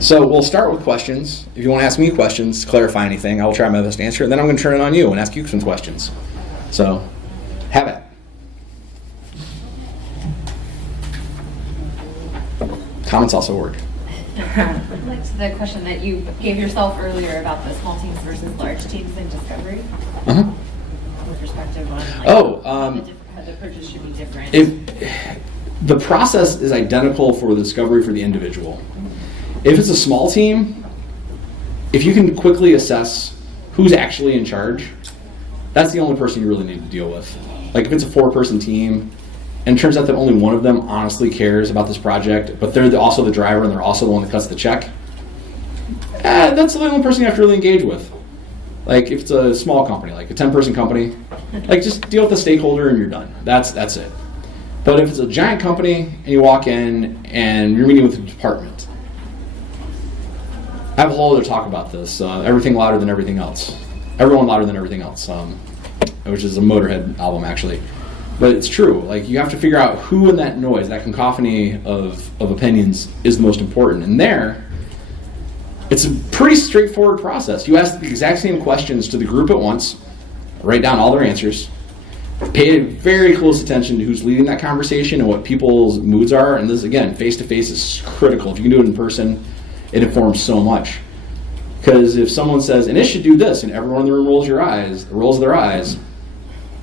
So we'll start with questions. If you want to ask me questions, clarify anything, I will try my best to answer, and then I'm going to turn it on you and ask you some questions. So, have it. Comments also work. Like to the question that you gave yourself earlier about the small teams versus large teams in discovery. With perspective on how the approaches should be different. If the process is identical for the discovery for the individual. If it's a small team, if you can quickly assess who's actually in charge, that's the only person you really need to deal with. If it's a 4-person team, and it turns out that only one of them honestly cares about this project, but they're also the driver and they're also the one that cuts the check, that's the only person you have to really engage with. If it's a small company, a 10-person company, just deal with the stakeholder and you're done. That's it. But if it's a giant company and you walk in and you're meeting with the department, I have a whole other talk about this. Everything louder than everything else. Everyone louder than everything else, which is a Motorhead album, actually. But it's true. Like, you have to figure out who in that noise, that cacophony of opinions, is the most important. And there, it's a pretty straightforward process. You ask the exact same questions to the group at once, write down all their answers, pay very close attention to who's leading that conversation and what people's moods are. And this, again, face-to-face is critical. If you can do it in person, it informs so much. Because if someone says, and it should do this, and everyone in the room rolls their eyes,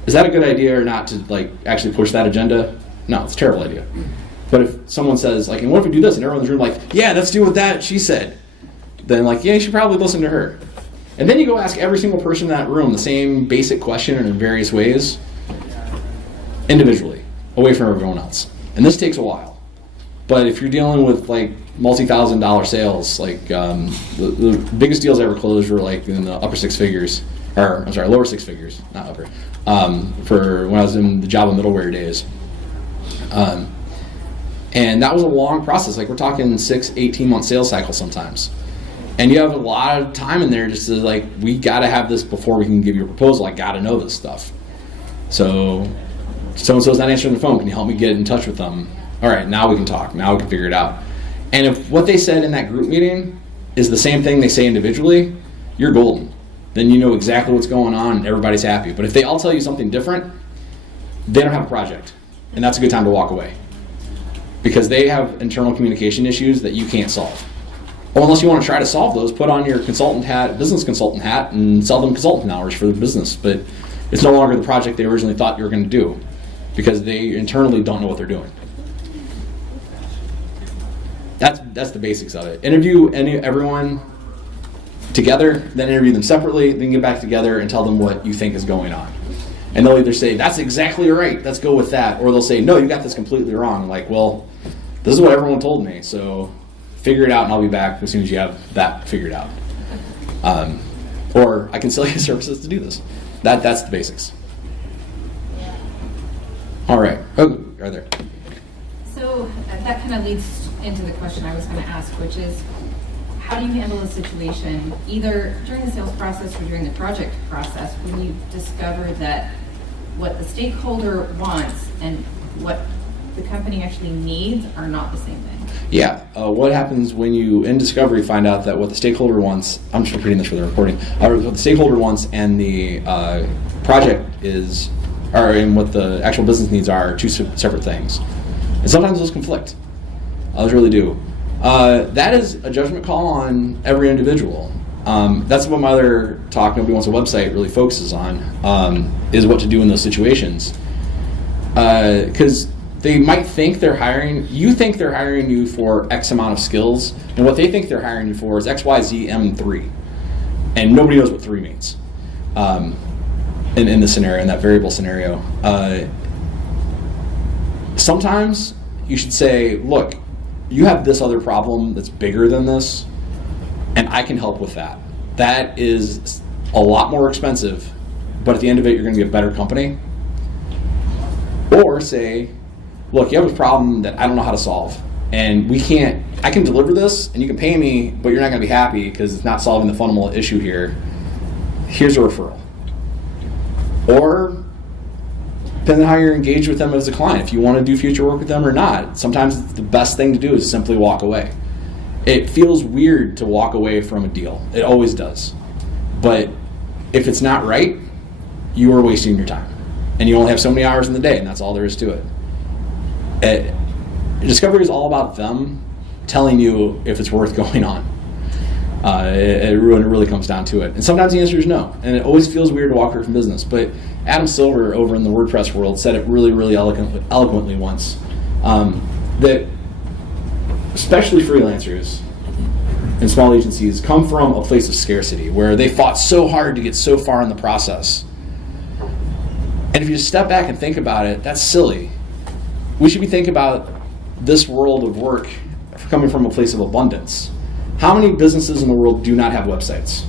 is that a good idea or not to like actually push that agenda? No, it's a terrible idea. But if someone says, like, and what if we do this, and everyone's in the room like, yeah, let's do what that she said, then like, yeah, you should probably listen to her. And then you go ask every single person in that room the same basic question in various ways, individually, away from everyone else. And this takes a while. But if you're dealing with like multi-$1,000 sales, like the biggest deals I ever closed were like in the upper six figures, or I'm sorry, lower six figures, not upper, for when I was in the Java middleware days. And that was a long process. Like, we're talking 6-18 month sales cycle sometimes. And you have a lot of time in there just to like, we got to have this before we can give you a proposal. I got to know this stuff. So so-and-so's not answering the phone. Can you help me get in touch with them? All right, now we can talk. Now we can figure it out. And if what they said in that group meeting is the same thing they say individually, you're golden. Then you know exactly what's going on and everybody's happy. But if they all tell you something different, they don't have a project. And that's a good time to walk away. Because they have internal communication issues that you can't solve. Or unless you want to try to solve those, put on your consultant hat, business consultant hat, and sell them consultant hours for the business. But it's no longer the project they originally thought you were going to do, because they internally don't know what they're doing. That's the basics of it. Interview everyone together, then interview them separately, then get back together and tell them what you think is going on. And they'll either say, that's exactly right, let's go with that, or they'll say, no, you got this completely wrong. Like, well, this is what everyone told me, so figure it out and I'll be back as soon as you have that figured out. Or I can sell you services to do this. That's the basics. All right. Oh, are there? So that kind of leads into the question I was going to ask, which is, how do you handle a situation either during the sales process or during the project process when you discover that what the stakeholder wants and what the company actually needs are not the same thing? Yeah. What happens when you, in discovery, find out that what the stakeholder wants, I'm just repeating this for the recording, what the stakeholder wants and the project is, and what the actual business needs are two separate things. And sometimes those conflict. Those really do. That is a judgment call on every individual. That's what my other talk, Nobody Wants a Website, really focuses on, is what to do in those situations. Because they might think they're hiring, you think they're hiring you for X amount of skills, and what they think they're hiring you for is X, Y, Z, M, and 3. And nobody knows what 3 means in this scenario, in that variable scenario. Sometimes you should say, look, you have this other problem that's bigger than this, and I can help with that. That is a lot more expensive, but at the end of it, you're going to get a better company. Or say, look, you have a problem that I don't know how to solve, and I can deliver this, and you can pay me, but you're not going to be happy because it's not solving the fundamental issue here. Here's a referral. Or, depending on how you're engaged with them as a client, if you want to do future work with them or not, sometimes the best thing to do is simply walk away. It feels weird to walk away from a deal. It always does. But if it's not right, you are wasting your time. And you only have so many hours in the day, and that's all there is to it. Discovery is all about them telling you if it's worth going on. It really comes down to it. And sometimes the answer is no. And it always feels weird to walk away from business. But Adam Silver over in the WordPress world said it really eloquently once. That especially freelancers and small agencies come from a place of scarcity where they fought so hard to get so far in the process. And if you just step back and think about it, that's silly. We should be thinking about this world of work coming from a place of abundance. How many businesses in the world do not have websites?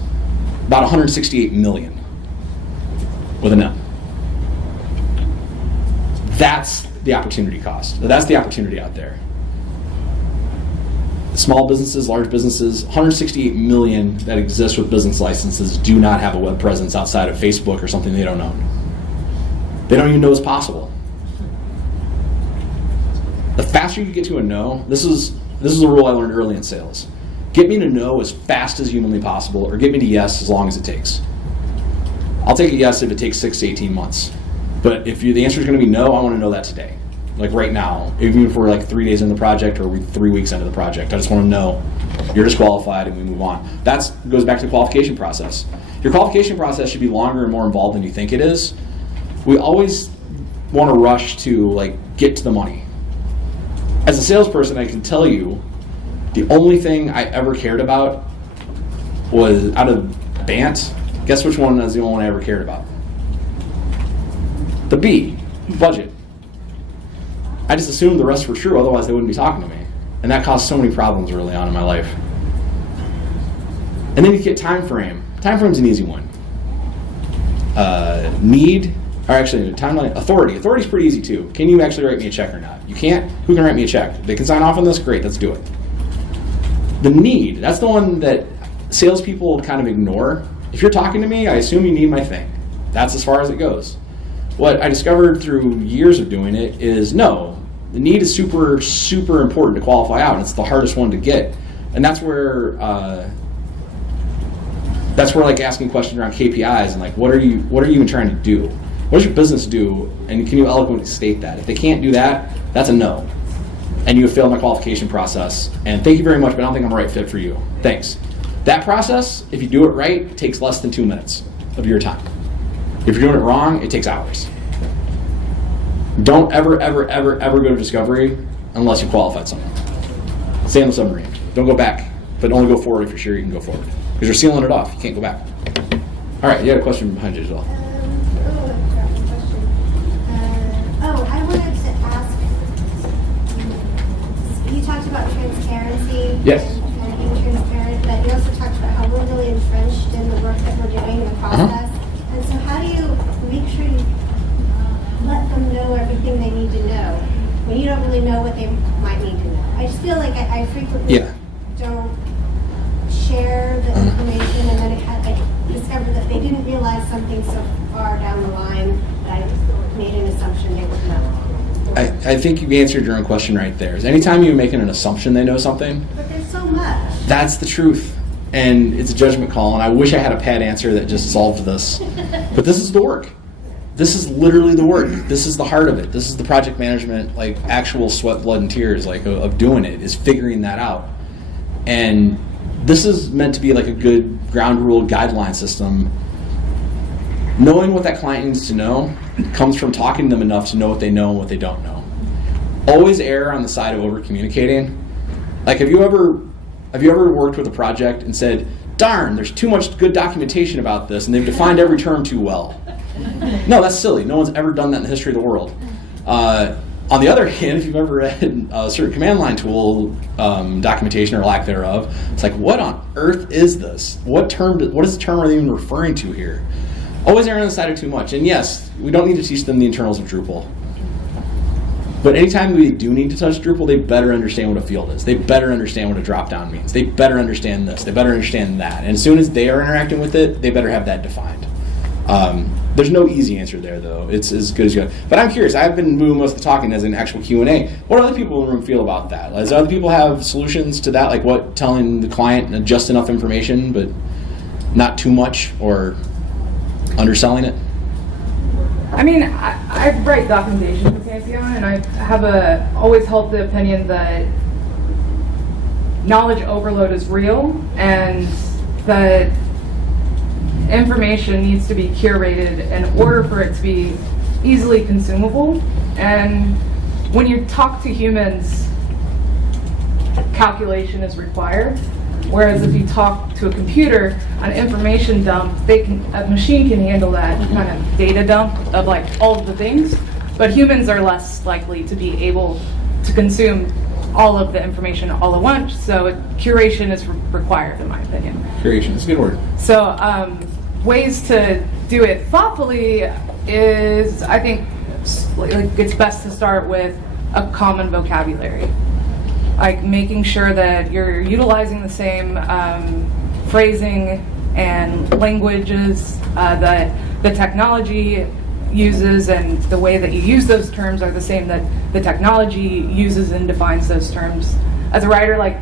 About 168 million, with an M. That's the opportunity cost. That's the opportunity out there. Small businesses, large businesses, 168 million that exist with business licenses do not have a web presence outside of Facebook or something they don't own. They don't even know it's possible. The faster you get to a no, this is a rule I learned early in sales. Get me to no as fast as humanly possible, or get me to yes as long as it takes. I'll take a yes if it takes 6 to 18 months. But if the answer is going to be no, I want to know that today. Like right now, even if we're like 3 days into the project or we're 3 weeks into the project, I just want to know you're disqualified and we move on. That goes back to the qualification process. Your qualification process should be longer and more involved than you think it is. We always want to rush to like get to the money. As a salesperson, I can tell you the only thing I ever cared about was out of BANT. Guess which one is the only one I ever cared about? The B, budget. I just assumed the rest were true, otherwise they wouldn't be talking to me. And that caused so many problems early on in my life. And then you get time frame. Time frame's an easy one. Need, or actually timeline, authority. Authority's pretty easy too. Can you actually write me a check or not? You can't? Who can write me a check? They can sign off on this? Great, let's do it. The need, that's the one that salespeople kind of ignore. If you're talking to me, I assume you need my thing. That's as far as it goes. What I discovered through years of doing it is no, the need is super, super important to qualify out, and it's the hardest one to get. And that's where like asking questions around KPIs and like what are you even trying to do? What does your business do? And can you eloquently state that? If they can't do that, that's a no. And you have failed my qualification process. And thank you very much, but I don't think I'm the right fit for you. Thanks. That process, if you do it right, takes less than 2 minutes of your time. If you're doing it wrong, it takes hours. Don't ever, ever, ever, ever go to discovery unless you qualified someone. Stay on the submarine. Don't go back, but only go forward if you're sure you can go forward. Because you're sealing it off. You can't go back. All right, you had a question behind you as well. I wanted to ask, you talked about transparency. Yes. And being transparent, but you also talked about how we're really entrenched in the work that we're doing, the process. And so how do you make sure you let them know everything they need to know when you don't really know what they might need to know? I just feel like I frequently don't share the information, and then I discover that they didn't realize something so far down the line that I made an assumption they would know. I think you answered your own question right there. Is anytime you're making an assumption they know something, But there's so much. that's the truth. And it's a judgment call, and I wish I had a pat answer that just solved this. But this is the work. This is literally the work. This is the heart of it. This is the project management, like actual sweat, blood, and tears, like of doing it, is figuring that out. And this is meant to be like a good ground rule guideline system. Knowing what that client needs to know comes from talking to them enough to know what they know and what they don't know. Always err on the side of over communicating. Like, have you ever worked with a project and said, darn, there's too much good documentation about this and they've defined every term too well? No, that's silly. No one's ever done that in the history of the world. On the other hand, if you've ever read a certain command line tool documentation or lack thereof, it's like, what on earth is this? What is the term are they even referring to here? Always err on the side of too much. And yes, we don't need to teach them the internals of Drupal. But anytime we do need to touch Drupal, they better understand what a field is. They better understand what a drop-down means. They better understand this. They better understand that. And as soon as they are interacting with it, they better have that defined. There's no easy answer there, though. It's as good as you have. But I'm curious. I've been doing most of the talking as an actual Q&A. What do other people in the room feel about that? Does other people have solutions to that? Like what, telling the client just enough information, but not too much, or underselling it? I mean, I write documentation for Pantheon, and I have always held the opinion that knowledge overload is real, and that information needs to be curated in order for it to be easily consumable. And when you talk to humans, calculation is required. Whereas if you talk to a computer, an information dump, a machine can handle that kind of data dump of like all of the things, but humans are less likely to be able to consume all of the information all at once. So curation is required, in my opinion. Curation is a good word. So ways to do it thoughtfully is, I think, like it's best to start with a common vocabulary. Like making sure that you're utilizing the same phrasing and languages, that the technology uses and the way that you use those terms are the same that the technology uses and defines those terms. As a writer, like,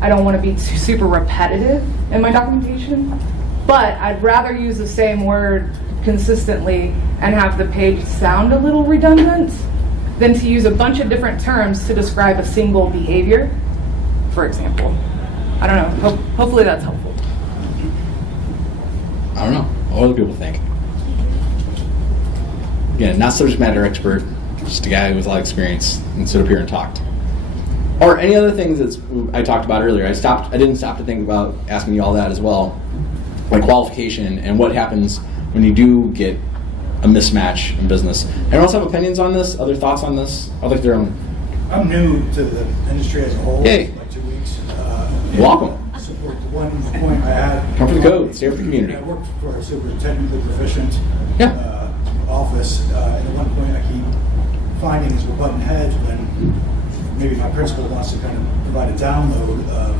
I don't want to be super repetitive in my documentation, but I'd rather use the same word consistently and have the page sound a little redundant than to use a bunch of different terms to describe a single behavior, for example. I don't know. Hopefully that's helpful. I don't know. What other people think? Again, not subject matter expert, just a guy with a lot of experience, and stood up here and talked. Or any other things that I talked about earlier. I didn't stop to think about asking you all that as well, like qualification and what happens when you do get a mismatch in business. Anyone else have opinions on this? Other thoughts on this? I'd like their own. I'm new to the industry as a whole. Hey. Like 2 weeks. Welcome. Support the one point I had. Come for the code. Stay with the community. I worked for a super technically proficient Yeah. office, and at one point I keep finding is we're butting heads when maybe my principal wants to kind of provide a download of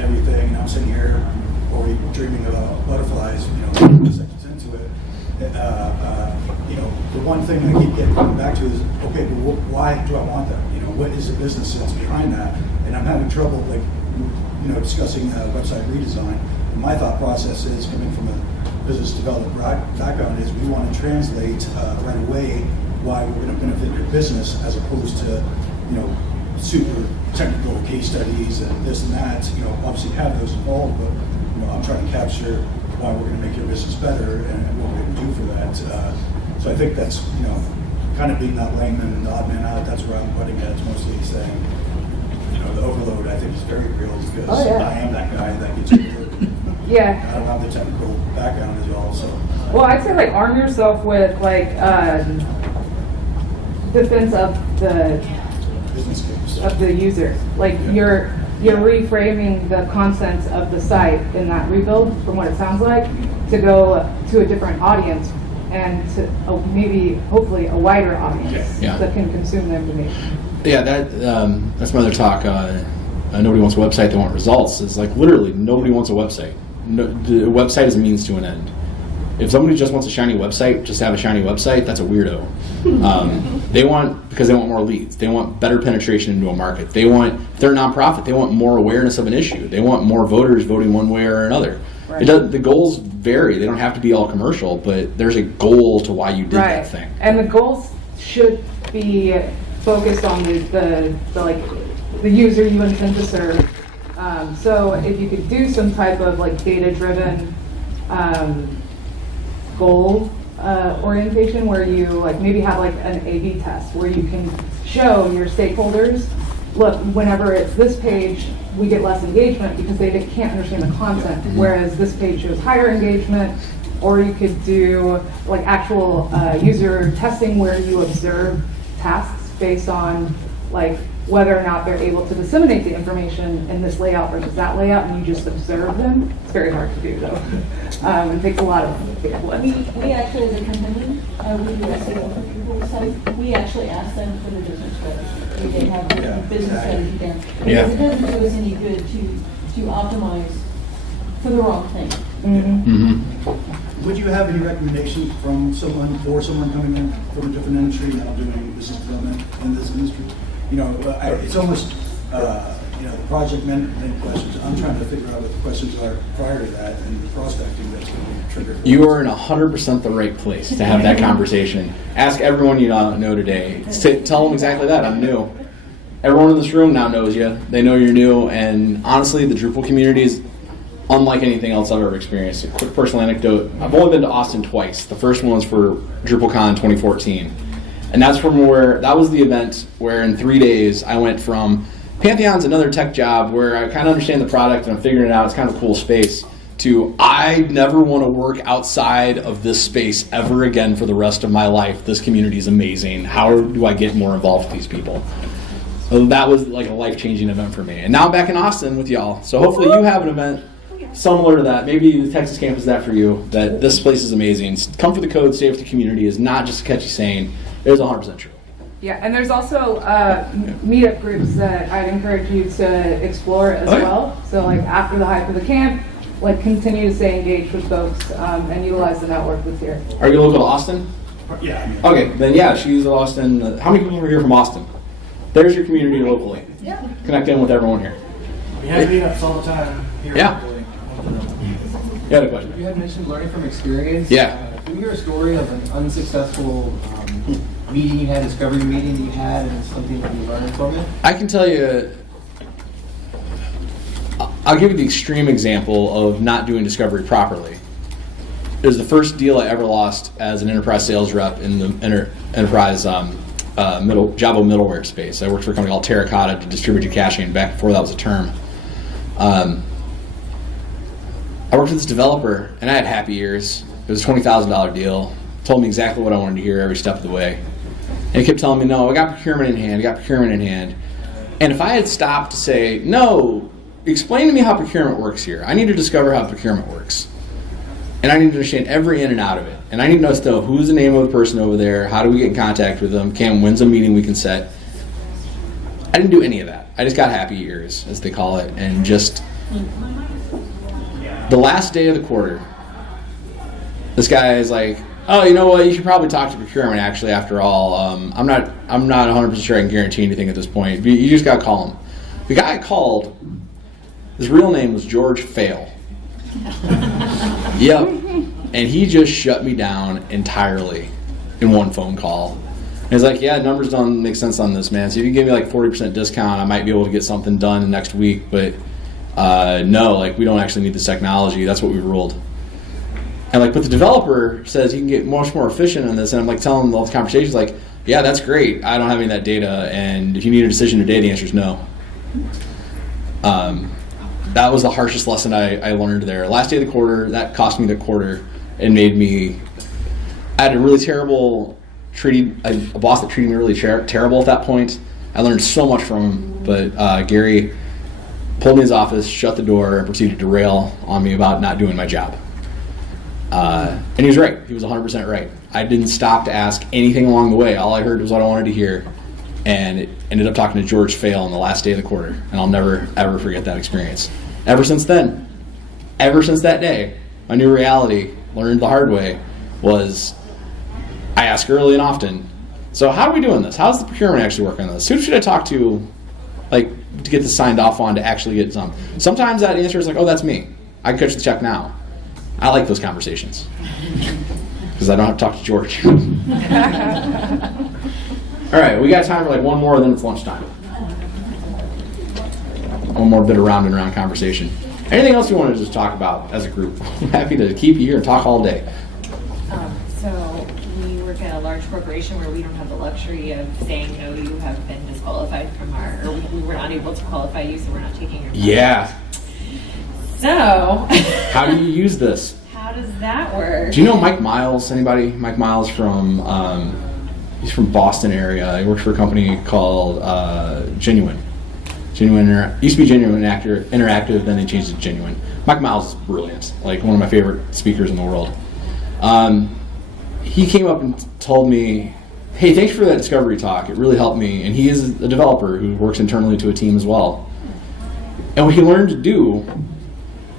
everything, and I'm sitting here already dreaming about butterflies, 2 seconds into it. The one thing I keep getting coming back to is, okay, but why do I want that? What is the business that's behind that? And I'm having trouble, discussing website redesign. And my thought process is, coming from a business development background, is we want to translate right away why we're going to benefit your business, as opposed to, super technical case studies and this and that. Obviously have those involved, but I'm trying to capture why we're going to make your business better and what we're going to do for that. So I think that's, kind of being that layman and the odd man out. That's where I'm butting heads, mostly saying, the overload I think is very real, because I am that guy that gets overloaded. Yeah. I don't have the technical background as well, so. Well, I'd say arm yourself with defense of the Business case. user. You're reframing the contents of the site in that rebuild, from what it sounds like, to go to a different audience and to maybe, hopefully, a wider audience that can consume the information. Yeah, that's my other talk. Nobody wants a website, they want results. It's literally nobody wants a website. No, the website is a means to an end. If somebody just wants a shiny website, just to have a shiny website, that's a weirdo. Because they want more leads. They want better penetration into a market. If they're a nonprofit, they want more awareness of an issue. They want more voters voting one way or another. Right. The goals vary. They don't have to be all commercial, but there's a goal to why you did that thing. And the goals should be focused on the user you intend to serve. So if you could do some type of data-driven goal orientation, where you maybe have an A/B test where you can show your stakeholders, look, whenever it's this page, we get less engagement because they can't understand the content, whereas this page shows higher engagement. Or you could do actual user testing where you observe tasks based on whether or not they're able to disseminate the information in this layout versus that layout, and you just observe them. It's very hard to do, though. It takes a lot of data. We actually, as a company, we do SEO for people's site. We actually ask them for the business strategy. They have the business strategy there. Because it doesn't do us any good to optimize for the wrong thing. Would you have any recommendations from someone coming in from a different industry now doing business development in this industry? It's almost, the project management questions. I'm trying to figure out what the questions are prior to that, and the prospecting that's going to be triggered. You are in 100% the right place to have that conversation. Ask everyone you know today. Tell them exactly that. I'm new. Everyone in this room now knows you. They know you're new, and honestly, the Drupal community is unlike anything else I've ever experienced. A quick personal anecdote. I've only been to Austin twice. The first one was for DrupalCon 2014. And that was the event where in 3 days I went from Pantheon's another tech job where I kind of understand the product and I'm figuring it out, it's kind of a cool space, to I never want to work outside of this space ever again for the rest of my life. This community is amazing. How do I get more involved with these people? So that was a life-changing event for me. And now I'm back in Austin with y'all. So hopefully you have an event similar to that. Maybe the Texas campus is that for you, that this place is amazing. Come for the code, stay with the community is not just a catchy saying. It is 100% true. Yeah, and there's also meetup groups that I'd encourage you to explore as well. So after the hype of the camp, continue to stay engaged with folks and utilize the network that's here. Are you local to Austin? Yeah. I mean, Okay, then yeah, she's Austin. How many people are here from Austin? There's your community locally. Yeah. Connect in with everyone here. We have meetups all the time here. Yeah. locally. You had a question? You had mentioned learning from experience. Yeah. Can we hear a story of an unsuccessful meeting you had, discovery meeting you had, and something that you learned from it? I can tell you, I'll give you the extreme example of not doing discovery properly. It was the first deal I ever lost as an enterprise sales rep in the enterprise Java middleware space. I worked for a company called Terracotta to distributed caching back before that was a term. I worked with this developer, and I had happy ears. It was a $20,000 deal. Told me exactly what I wanted to hear every step of the way. And he kept telling me, no, I got procurement in hand. And if I had stopped to say, no, explain to me how procurement works here. I need to discover how procurement works. And I need to understand every in and out of it. And I need to know who's the name of the person over there, how do we get in contact with them, when's a meeting we can set. I didn't do any of that. I just got happy ears, as they call it, and just the last day of the quarter, this guy is like, oh, you know what, you should probably talk to procurement actually after all. I'm not 100% sure I can guarantee anything at this point. You just got to call him. The guy I called, his real name was George Fail. Yep. And he just shut me down entirely in one phone call. And he's like, yeah, numbers don't make sense on this, man. So if you give me like 40% discount, I might be able to get something done next week. But no, like we don't actually need this technology. That's what we ruled. And like, but the developer says he can get much more efficient on this. And I'm like telling him all the conversations like, yeah, that's great. I don't have any of that data. And if you need a decision today, the answer is no. That was the harshest lesson I learned there. Last day of the quarter, that cost me the quarter and made me, I had a really terrible a boss that treated me really terrible at that point. I learned so much from him, but Gary pulled me in his office, shut the door, and proceeded to rail on me about not doing my job. And he was right. He was 100% right. I didn't stop to ask anything along the way. All I heard was what I wanted to hear. And it ended up talking to George Fail on the last day of the quarter. And I'll never, ever forget that experience. Ever since then, ever since that day, my new reality, learned the hard way, was I ask early and often, so how are we doing this? How's the procurement actually working on this? Who should I talk to, like, to get this signed off on to actually get some? Sometimes that answer is like, oh, that's me. I can catch the check now. I like those conversations because I don't have to talk to George. All right, we got time for like one more, then it's lunchtime. One more bit of round and round conversation. Anything else you want to just talk about as a group? I'm happy to keep you here and talk all day. So we work at a large corporation where we don't have the luxury of saying, no, you have been disqualified from or we were not able to qualify you, so we're not taking your money. Yeah. So How do you use this? how does that work? Do you know Mike Miles? Anybody? Mike Miles from he's from Boston area. He works for a company called Genuine. Used to be Genuine Interactive, then they changed it to Genuine. Mike Miles is brilliant, like one of my favorite speakers in the world. He came up and told me, hey, thanks for that discovery talk. It really helped me. And he is a developer who works internally to a team as well. And what he learned to do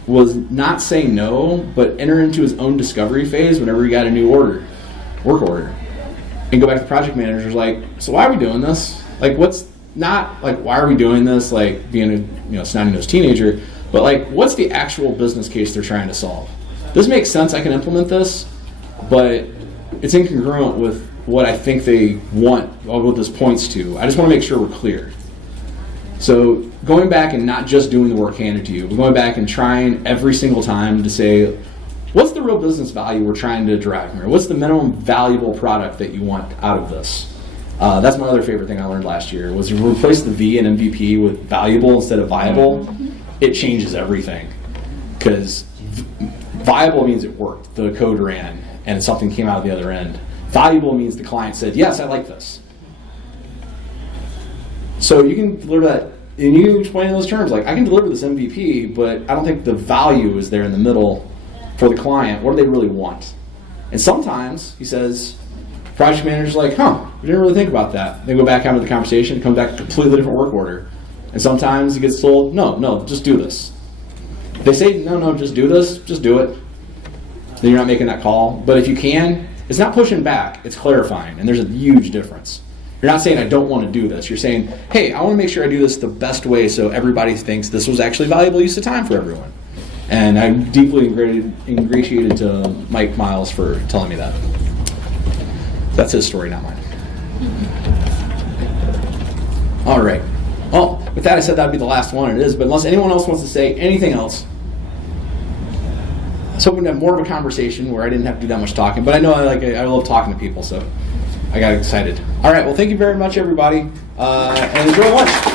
was not say no, but enter into his own discovery phase whenever he got a new work order. And go back to the project managers like, so why are we doing this? Like, what's not like, why are we doing this? Like being a snotty-nosed teenager, but like, what's the actual business case they're trying to solve? This makes sense, I can implement this, but it's incongruent with what I think they want, what this points to. I just want to make sure we're clear. So going back and not just doing the work handed to you, but going back and trying every single time to say, what's the real business value we're trying to derive here? What's the minimum valuable product that you want out of this? That's my other favorite thing I learned last year, was to replace the V in MVP with valuable instead of viable. It changes everything. Because viable means it worked, the code ran, and something came out of the other end. Valuable means the client said, yes, I like this. So you can deliver that, and you explain in those terms, like, I can deliver this MVP, but I don't think the value is there in the middle for the client. What do they really want? And sometimes, he says, project manager's like, we didn't really think about that. They go back out of the conversation, come back a completely different work order. And sometimes he gets told, no, just do this. If they say, no, just do this, just do it. Then you're not making that call. But if you can, It's not pushing back, it's clarifying, and there's a huge difference. You're not saying I don't want to do this. You're saying, hey, I want to make sure I do this the best way so everybody thinks this was actually valuable use of time for everyone. And I'm deeply ingratiated to Mike Miles for telling me that. That's his story, not mine. All right. Well, with that, I said that would be the last one. It is, but unless anyone else wants to say anything else, I was hoping to have more of a conversation where I didn't have to do that much talking. But I know I love talking to people, so I got excited. All right. Well, thank you very much, everybody, and enjoy lunch.